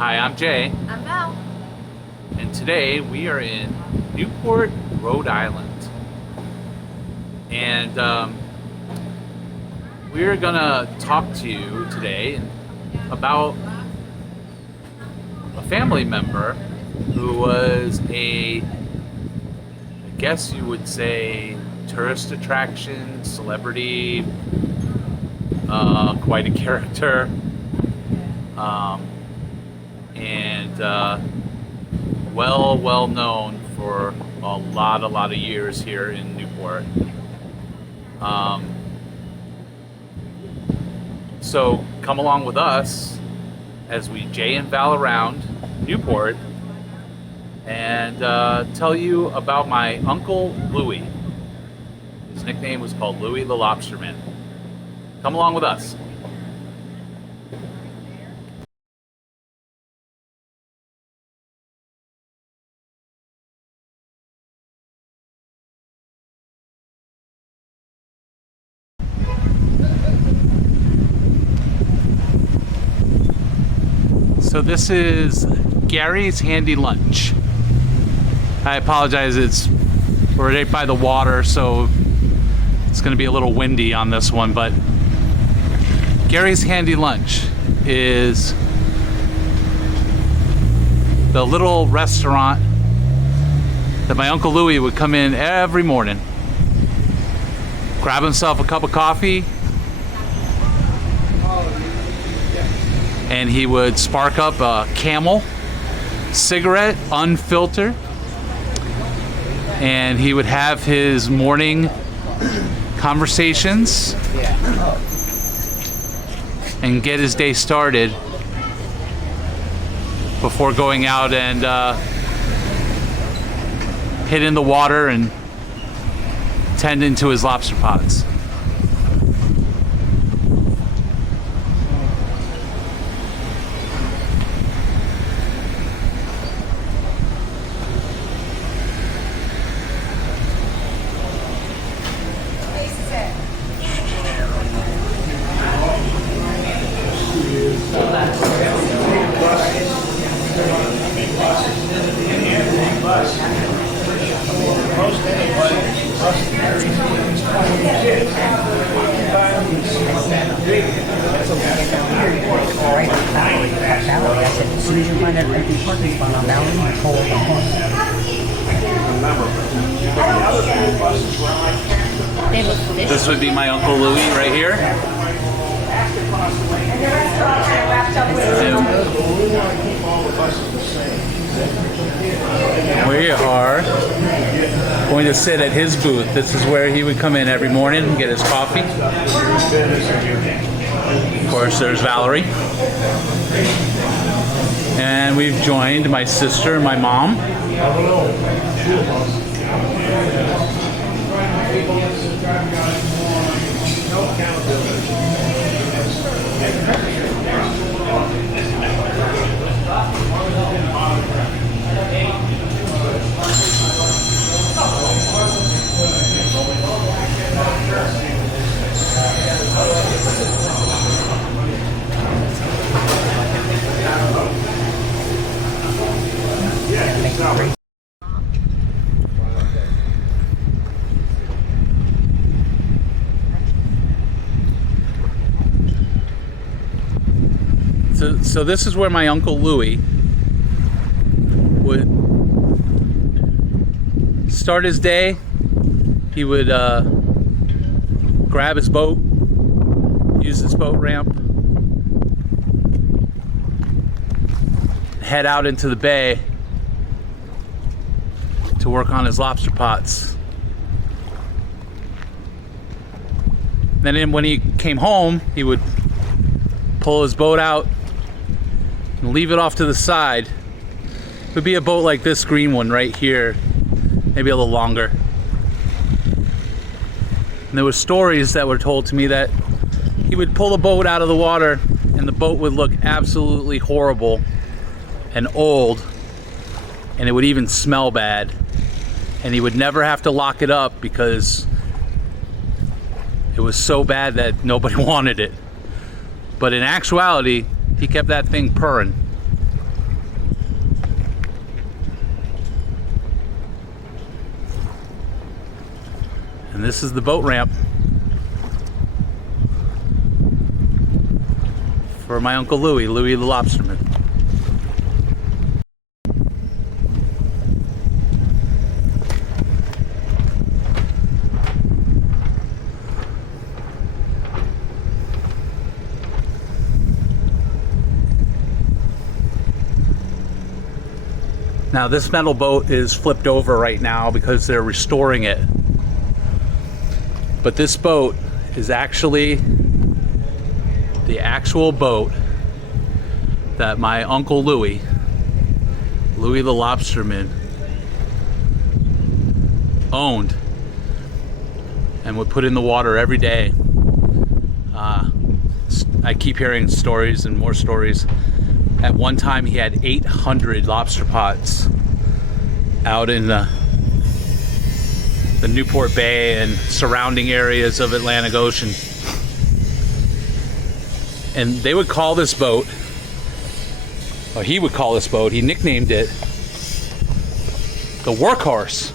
Hi, I'm Jay, I'm Val. and today we are in Newport, Rhode Island. And we're gonna talk to you today about a family member who was I guess you would say, tourist attraction, celebrity, quite a character. And well known for a lot of years here in Newport. So come along with us as we Jay and Val around Newport and tell you about my Uncle Louie. His nickname was called Louie the Lobsterman. Come along with us. So this is Gary's Handy Lunch. I apologize, we're right by the water, so it's going to be a little windy on this one, but Gary's Handy Lunch is the little restaurant that my Uncle Louie would come in every morning, grab himself a cup of coffee, and he would spark up a Camel cigarette, unfiltered, and he would have his morning conversations and get his day started before going out and hitting the water and tending to his lobster pots. This would be my Uncle Louie right here. We are going to sit at his booth. This is where he would come in every morning and get his coffee. Of course, there's Valerie. And we've joined my sister and my mom. So this is where my Uncle Louie would start his day. He would grab his boat, use this boat ramp, head out into the bay to work on his lobster pots. Then when he came home, he would pull his boat out and leave it off to the side. It would be a boat like this green one right here, maybe a little longer. And there were stories that were told to me that he would pull the boat out of the water and the boat would look absolutely horrible and old, and it would even smell bad. And he would never have to lock it up because it was so bad that nobody wanted it. But in actuality, he kept that thing purring. And this is the boat ramp for my Uncle Louie, Louie the Lobsterman. Now this metal boat is flipped over right now because they're restoring it. But this boat is actually the actual boat that my Uncle Louie, Louie the Lobsterman, owned and would put in the water every day. I keep hearing stories and more stories. At one time he had 800 lobster pots out in the Newport Bay and surrounding areas of Atlantic Ocean. And they would call this boat, or he would call this boat, he nicknamed it the Workhorse.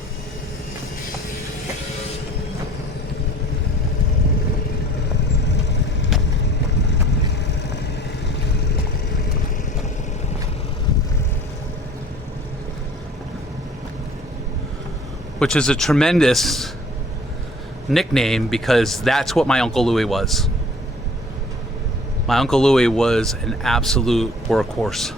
Which is a tremendous nickname because that's what my Uncle Louie was. My Uncle Louie was an absolute workhorse.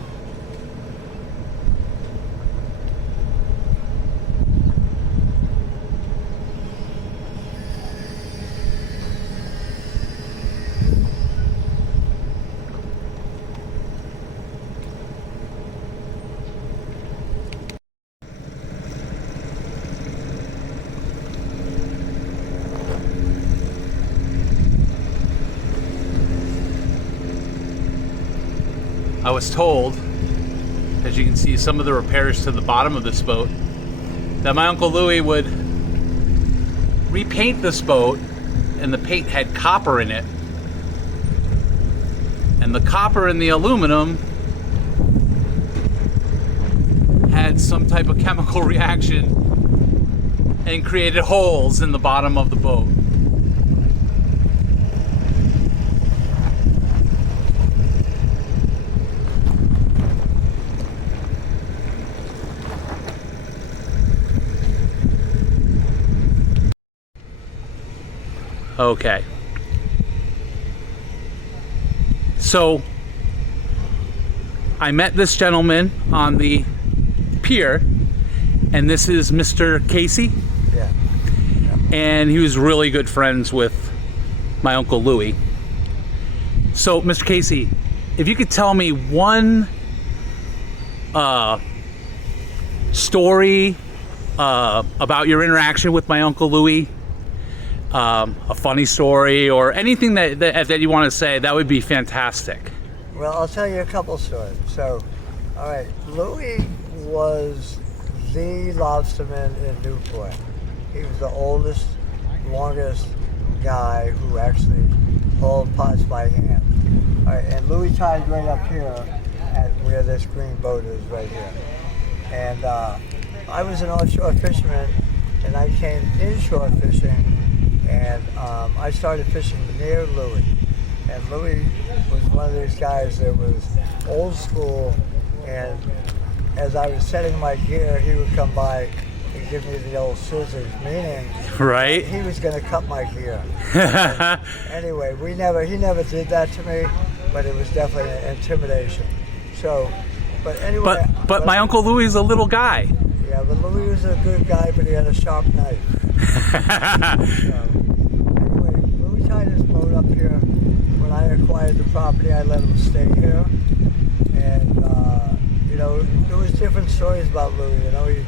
I was told, as you can see some of the repairs to the bottom of this boat, that my Uncle Louie would repaint this boat, and the paint had copper in it. And the copper and the aluminum had some type of chemical reaction and created holes in the bottom of the boat. Okay. So I met this gentleman on the pier, and this is Mr. Casey. Yeah. And he was really good friends with my Uncle Louie. So, Mr. Casey, if you could tell me one story about your interaction with my Uncle Louie, a funny story or anything that you want to say, that would be fantastic. Well, I'll tell you a couple stories. So, all right, Louie was the lobsterman in Newport. He was the oldest, longest guy who actually hauled pots by hand. All right, and Louie tied right up here at where this green boat is right here. And I was an offshore fisherman, and I came inshore fishing. And I started fishing near Louie. And Louie was one of these guys that was old school, and as I was setting my gear, he would come by and give me the old scissors, meaning right, he was going to cut my gear. Anyway, he never did that to me, but it was definitely an intimidation. So, but anyway. But my Uncle Louie is a little guy. Yeah, but Louie was a good guy, but he had a sharp knife. Anyway, Louie tied his boat up here. When I acquired the property, I let him stay here. And, there was different stories about Louie.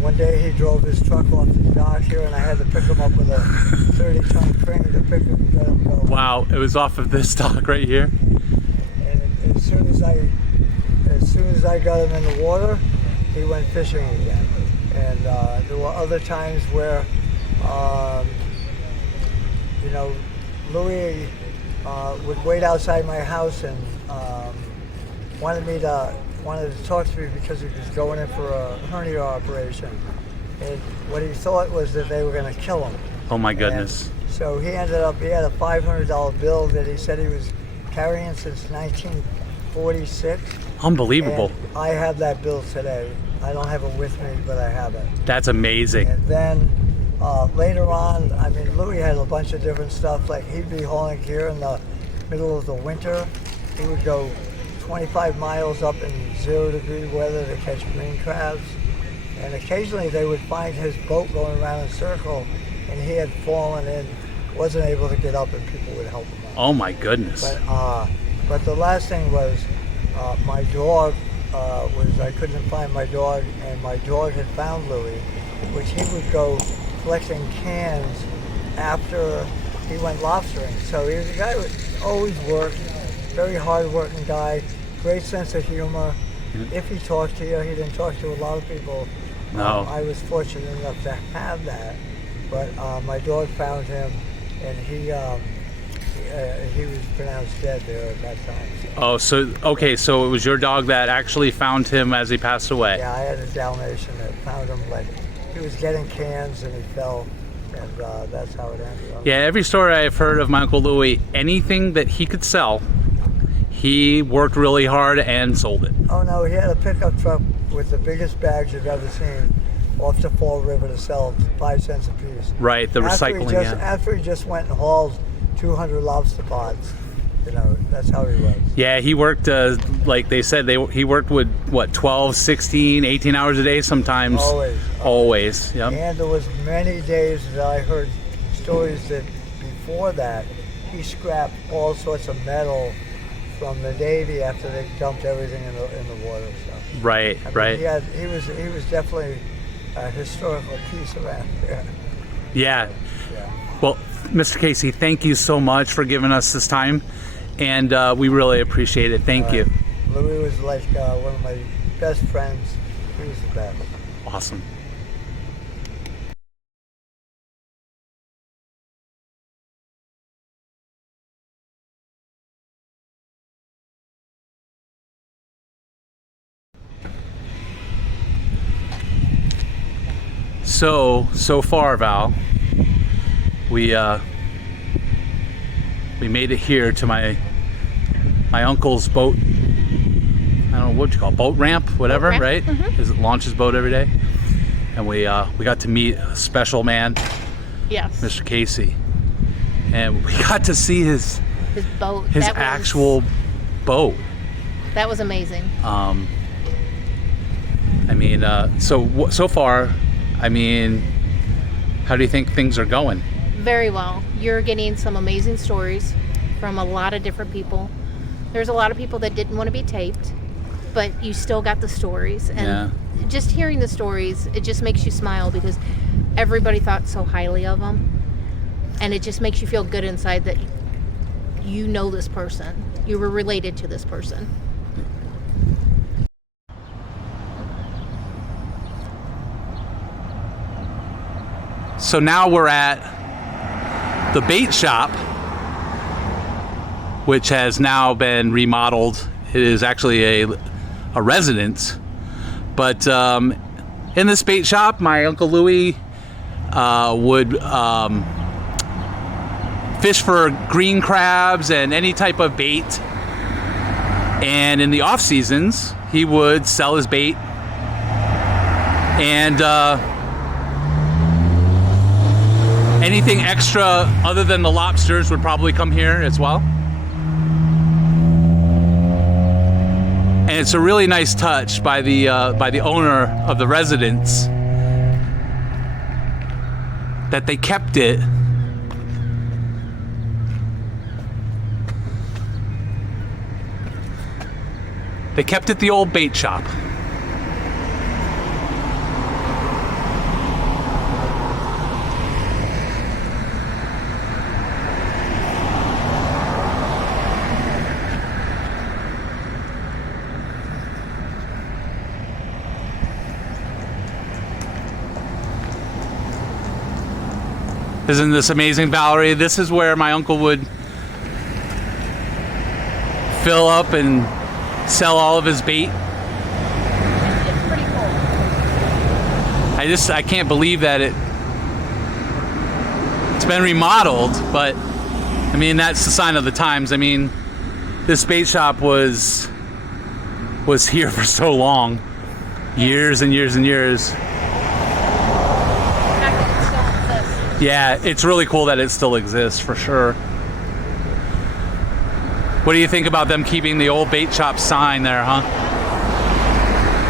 One day he drove his truck off the dock here, and I had to pick him up with a 30-ton crane to pick him and let him go. Wow, it was off of this dock right here. And as soon as I got him in the water, he went fishing again. And there were other times where, Louie would wait outside my house and wanted to talk to me because he was going in for a hernia operation. And what he thought was that they were going to kill him. Oh my goodness. And so he ended up, he had a $500 bill that he said he was carrying since 1946. Unbelievable. And I have that bill today. I don't have it with me, but I have it. That's amazing. And then later on, I mean, Louie had a bunch of different stuff. Like he'd be hauling gear in the middle of the winter. He would go 25 miles up in 0-degree weather to catch green crabs. And occasionally they would find his boat going around in a circle, and he had fallen in, wasn't able to get up, and people would help him out. Oh my goodness. But the last thing was my dog I couldn't find my dog, and my dog had found Louie, which he would go collecting cans after he went lobstering. So he was a guy who always worked, very hard-working guy, great sense of humor. If he talked to you, he didn't talk to a lot of people. No. I was fortunate enough to have that, but my dog found him, and he was pronounced dead there at that time. So. Oh, so it was your dog that actually found him as he passed away. Yeah, I had a Dalmatian that found him, like he was getting cans and he fell, and that's how it ended up. Yeah, every story I've heard of my Uncle Louie, anything that he could sell, he worked really hard and sold it. Oh no, he had a pickup truck with the biggest bags you've ever seen off the Fall River to sell 5 cents a piece. Right, the recycling, After he just went and hauled 200 lobster pots, you know, that's how he was. Yeah, he worked, like they said, he worked with, what, 12, 16, 18 hours a day sometimes? Always, yep. And there was many days that I heard stories that before that, he scrapped all sorts of metal from the Navy after they dumped everything in the water. So. Right, I mean, right. He was definitely a historical piece around here. Yeah. Well, Mr. Casey, thank you so much for giving us this time, and we really appreciate it. Thank you. Louie was like one of my best friends. He was the best. Awesome. So far, Val, we made it here to my uncle's boat. I don't know what you call it, boat ramp, whatever, ramp. right? Mm-hmm. It launches boat every day, and we got to meet a special man, Yes. Mr. Casey, and we got to see his boat. his actual boat. That was amazing. I mean, so far, I mean, how do you think things are going? Very well. You're getting some amazing stories from a lot of different people. There's a lot of people that didn't want to be taped, but you still got the stories. And just hearing the stories, it just makes you smile because everybody thought so highly of them. And it just makes you feel good inside that you know this person. You were related to this person. So now we're at the bait shop, which has now been remodeled. It is actually a residence. But in this bait shop, my Uncle Louie would fish for green crabs and any type of bait. And in the off seasons, he would sell his bait. And anything extra other than the lobsters would probably come here as well. And it's a really nice touch by the owner of the residence that they kept it. They kept it the old bait shop. Isn't this amazing, Valerie? This is where my uncle would fill up and sell all of his bait. It's pretty cool. I can't believe that been remodeled, but I mean, that's the sign of the times. I mean, this bait shop was here for so long, years and years and years. Yeah, it's really cool that it still exists, for sure. What do you think about them keeping the old bait shop sign there, huh?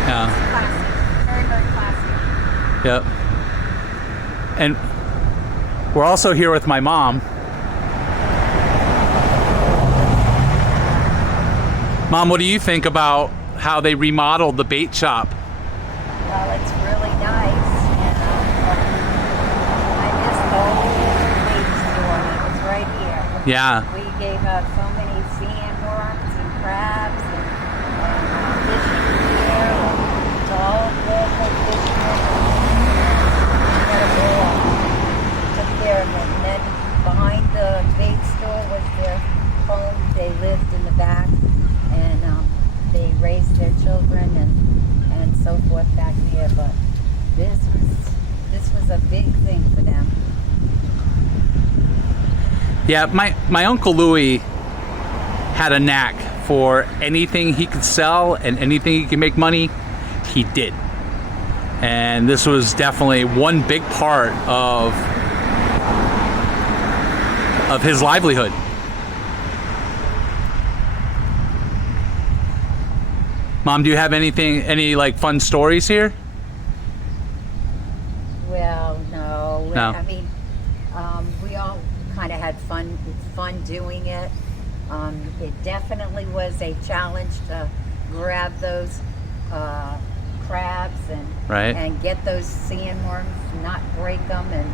Yeah. Classy. Very, very classy. Yep. And we're also here with my mom. Mom, what do you think about how they remodeled the bait shop? Well, it's really nice, and I miss the old bait store. It was right here. Yeah. We gave out so many sandworms and crabs and fishing gear to all local fishermen. We had a ball. Took care of them. And then behind the bait store was their home. They lived in the back, and they raised their children and so forth back here. But this was a big thing for them. Yeah, my Uncle Louie had a knack for anything he could sell and anything he could make money, he did. And this was definitely one big part of his livelihood. Mom, do you have any like fun stories here? Well, no. No. I mean, we all kind of had fun doing it. It definitely was a challenge to grab those crabs and get those sandworms, not break them and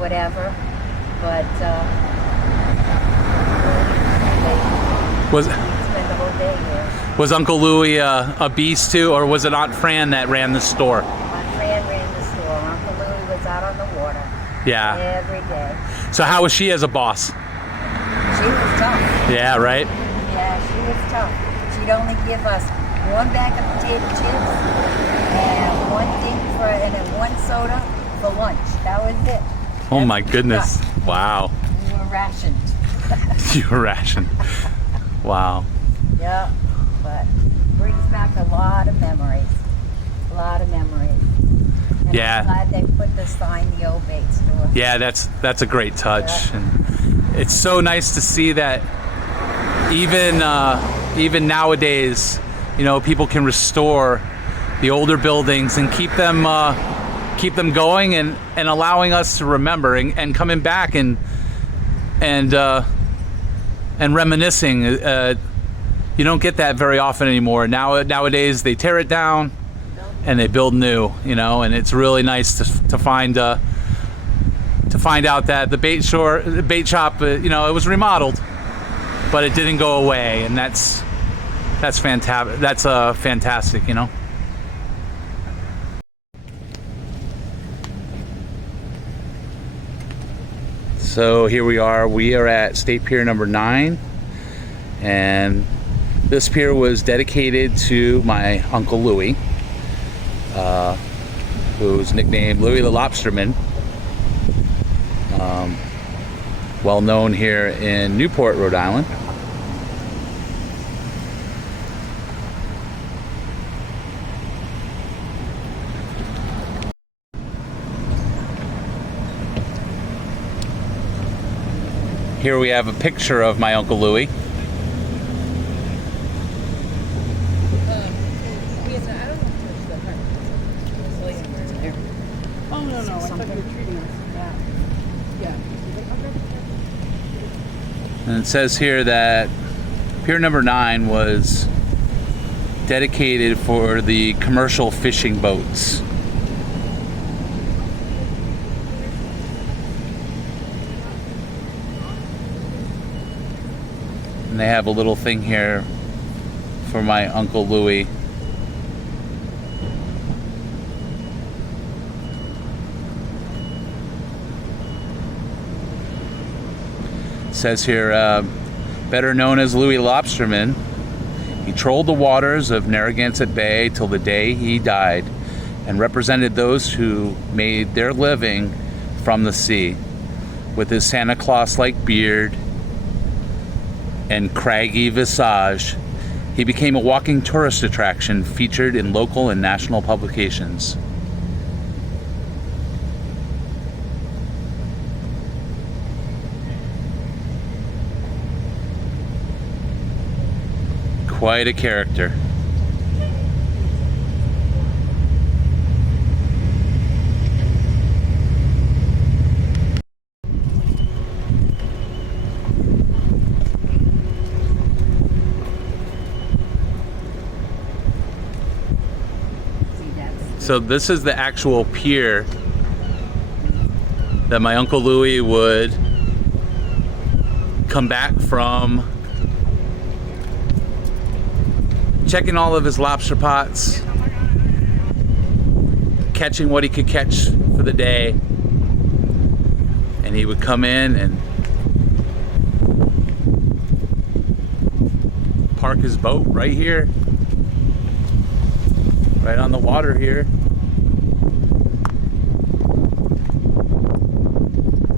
whatever. But we'd spend the whole day here. Was Uncle Louie a beast too, or was it Aunt Fran that ran the store? Aunt Fran ran the store. Uncle Louie was out on the water. Yeah. Every day. So how was she as a boss? She was tough. Yeah, right? Yeah, she was tough. She'd only give us one bag of potato chips and then one soda for lunch. That was it. Oh my goodness. Wow. We were rationed. You were rationed. Wow. Yeah, but brings back a lot of memories. A lot of memories. And Yeah. I'm glad they put the sign, the old bait store. Yeah, that's a great touch. Yeah. And it's so nice to see that even nowadays, you know, people can restore the older buildings and keep them going and allowing us to remember and coming back and reminiscing. You don't get that very often anymore. Nowadays they tear it down and they build new, you know, and it's really nice to find out that the bait shop, you know, it was remodeled, but it didn't go away, and that's fantastic. That's fantastic, you know. So here we are. We are at State Pier number 9, and this pier was dedicated to my Uncle Louie, who's nicknamed Louie the Lobsterman. Well known here in Newport, Rhode Island. Here we have a picture of my Uncle Louie. Oh, no, I thought you were treating us. Yeah. And it says here that Pier number 9 was dedicated for the commercial fishing boats. And they have a little thing here for my Uncle Louie. It says here, better known as Louie Lobsterman, he trolled the waters of Narragansett Bay till the day he died, and represented those who made their living from the sea. with his Santa Claus-like beard and craggy visage, he became a walking tourist attraction featured in local and national publications. Quite a character. So this is the actual pier that my Uncle Louie would come back from checking all of his lobster pots, catching what he could catch for the day, and he would come in and park his boat right here, right on the water here,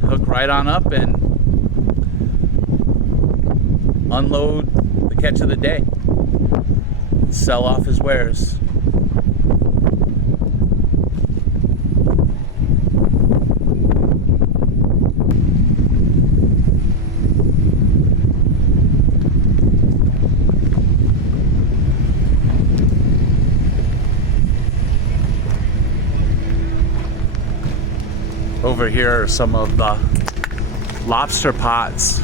hook right on up and unload the catch of the day, sell off his wares. Over here are some of the lobster pots.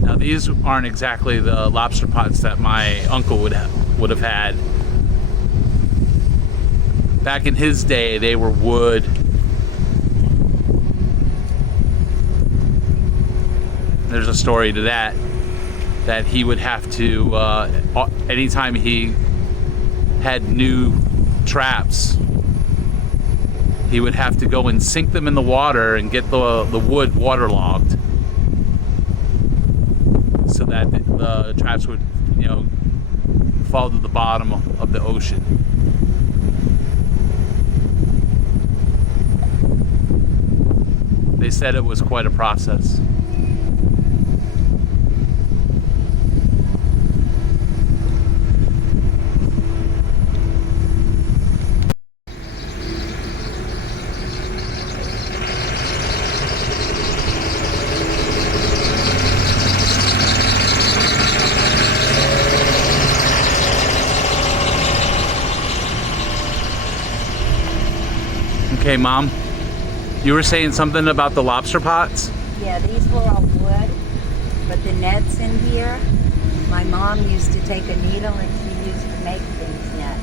Now these aren't exactly the lobster pots that my uncle would have had. Back in his day, they were wood. There's a story to that he would have to, anytime he had new traps, he would have to go and sink them in the water and get the wood waterlogged so that the traps would, fall to the bottom of the ocean. They said it was quite a process. Okay, Mom, you were saying something about the lobster pots? Yeah, these were all wood, but the nets in here, my mom used to take a needle and she used to make these nets.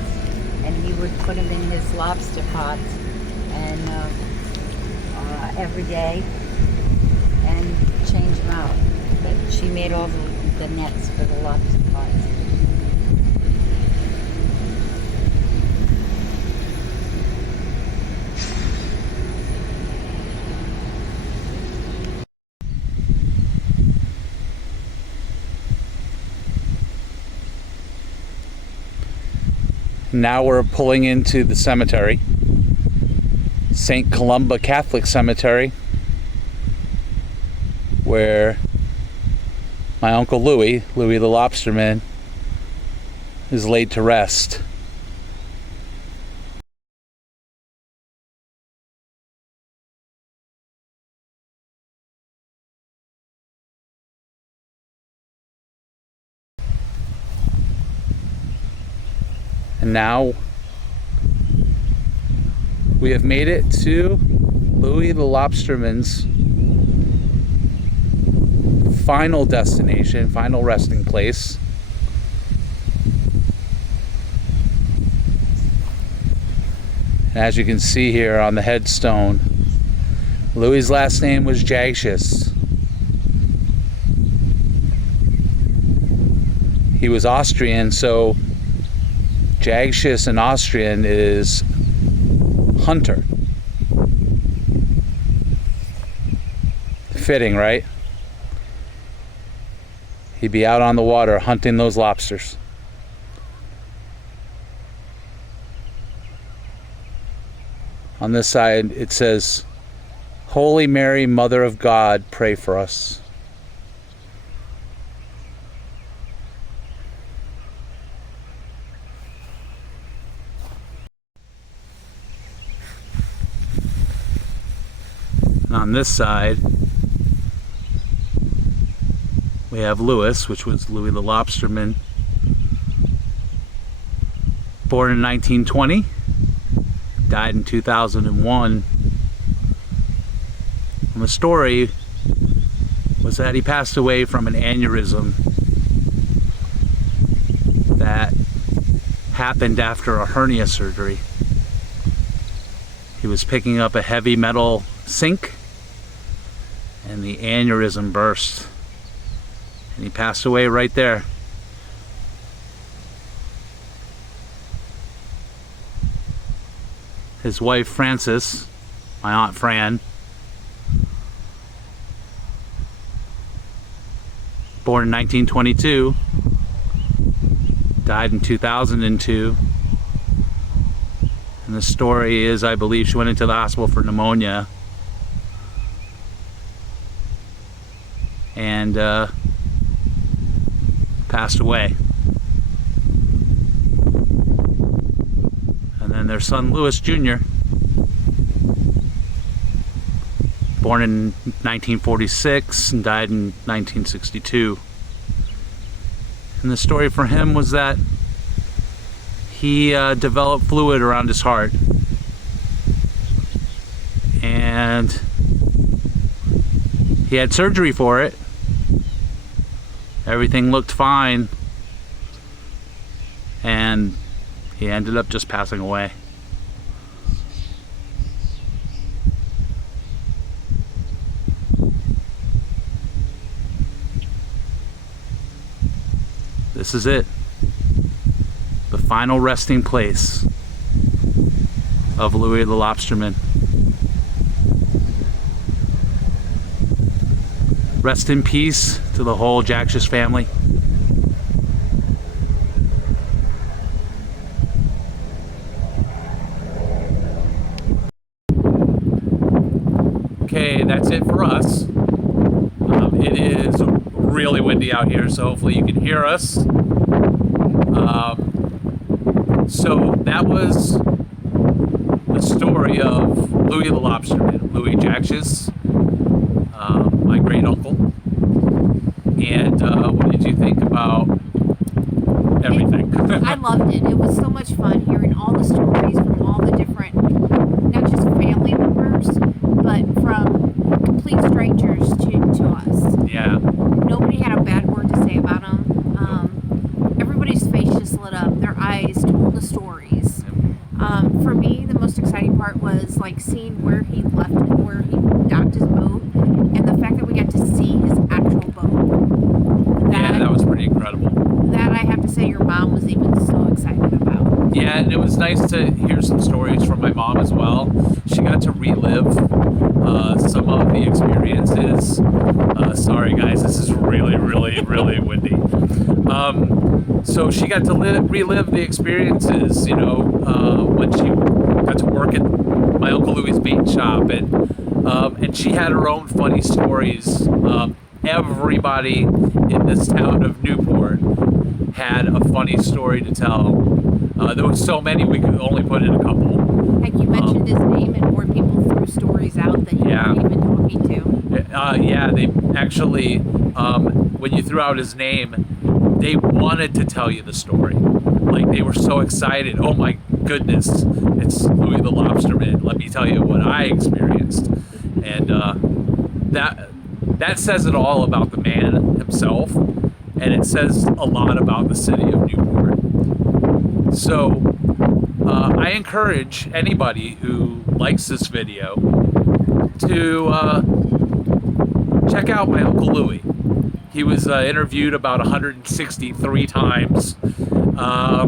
And he would put them in his lobster pots and every day and change them out. But she made all the nets for the lobster pots. Now we're pulling into the cemetery, St. Columba Catholic Cemetery, where my Uncle Louie the Lobsterman, is laid to rest. And now we have made it to Louie the Lobsterman's final destination, final resting place. And as you can see here on the headstone, Louie's last name was Jagsius. He was Austrian, so Jagsius in Austrian is hunter. Fitting, right? he'd be out on the water hunting those lobsters. On this side it says, Holy Mary, Mother of God, pray for us. And on this side, we have Lewis, which was Louie the Lobsterman, born in 1920, died in 2001. And the story was that he passed away from an aneurysm that happened after a hernia surgery. He was picking up a heavy metal sink and the aneurysm burst and he passed away right there. His wife Frances, my Aunt Fran, born in 1922, died in 2002. And the story is, I believe she went into the hospital for pneumonia and passed away. And then their son Lewis Jr., born in 1946 and died in 1962. And the story for him was that he developed fluid around his heart, and he had surgery for it. Everything looked fine, and he ended up just passing away. This is it. The final resting place of Louie the Lobsterman. Rest in peace to the whole Jackshus family. Okay, that's it for us. It is really windy out here, so hopefully you can hear us. So that was the story of Louie the Lobsterman, Louie Jackshus, my great uncle. And what did you think about everything? I loved it. It was so much fun hearing all the stories from all the different, not just family members, but from complete strangers to us. Yeah. Nobody had a bad word to say about him. Everybody's face just lit up. Their eyes told the stories. For me, the most exciting part was like seeing where he left it, where he docked his boat, and the fact that we got to see his actual boat. That was pretty incredible. That I have to say your mom was even so excited about. Yeah, and it was nice to hear some stories from my mom as well. She got to relive some of the experiences. Sorry guys, this is really windy. So she got to relive the experiences, you know, when she got to work at my Uncle Louie's bait shop, and she had her own funny stories. Everybody in this town of Newport had a funny story to tell. There were so many, we could only put in a couple. Heck, you mentioned his name and more people threw stories out that he wasn't even talking to. Yeah, they actually, when you threw out his name, they wanted to tell you the story. Like, they were so excited. Oh my goodness, it's Louie the Lobsterman. Let me tell you what I experienced. And that says it all about the man himself, and it says a lot about the city of Newport. So I encourage anybody who likes this video to check out my Uncle Louie. He was interviewed about 163 times.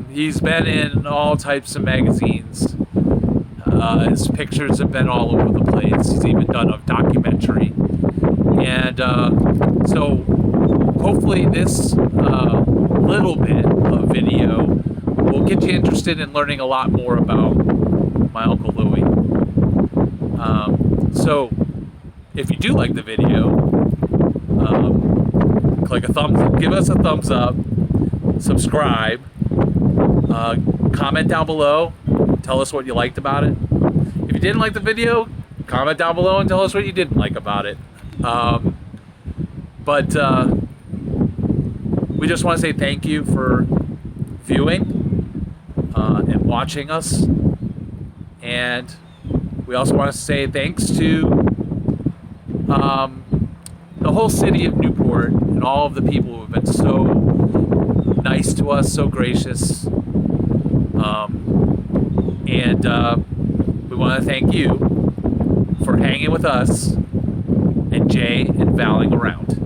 He's been in all types of magazines. His pictures have been all over the place. He's even done a documentary. And so hopefully this little bit of video will get you interested in learning a lot more about my Uncle Louie. So if you do like the video, give us a thumbs up, subscribe, comment down below, tell us what you liked about it. If you didn't like the video, comment down below and tell us what you didn't like about it. But we just want to say thank you for viewing and watching us. And we also want to say thanks to the whole city of Newport and all of the people who have been so nice to us, so gracious. And we want to thank you for hanging with us and Jay and Valing around.